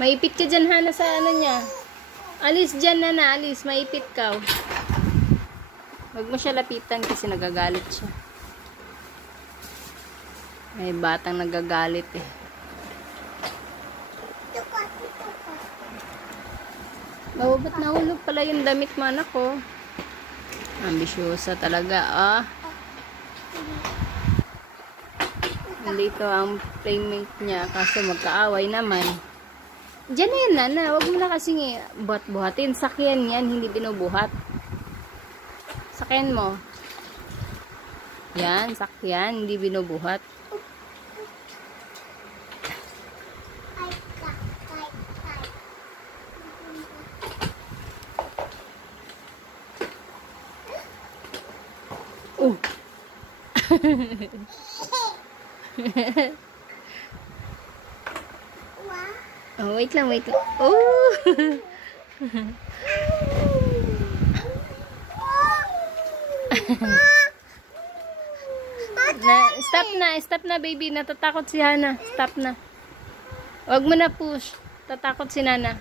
Maipit ka dyan, Hana, sa ano niya. Alis dyan, Nana. Alis. Maipit ka. Huwag mo siya lapitan kasi nagagalit siya. May batang nagagalit eh. Oh, ba't nahulog pala yung damit mo, anak ko? Ambisyosa talaga, ah. Nandito ang playmate niya kaso magkaaway naman. Diyan na yan, Nana. Huwag mo na kasing buhat-buhatin. Sakyan yan, hindi binubuhat. Sakyan mo. Yan, sakyan, hindi binubuhat. Oh. Oh, wait lang, wait lang. Oh. Stop na, baby. Natatakot si Hana. Stop na. Wag mo na push. Tatakot si Nana.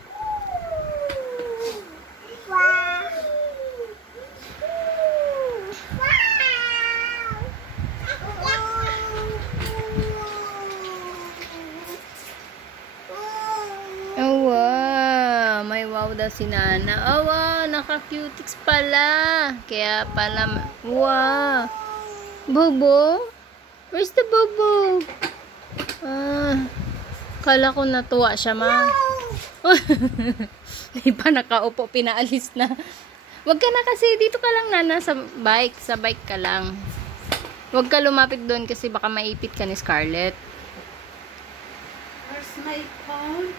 Oh, wow. May wow daw si Nana. Oh, wow. Naka-cutics pala. Kaya pala. Wow. Bobo? Where's the Bobo? Kala ko natuwa siya, ma. Hindi pa nakaupo. Pinaalis na. Wag ka na kasi. Dito ka lang, Nana. Sa bike. Sa bike ka lang. Wag ka lumapit doon kasi baka maipit ka ni Scarlett. Where's my phone?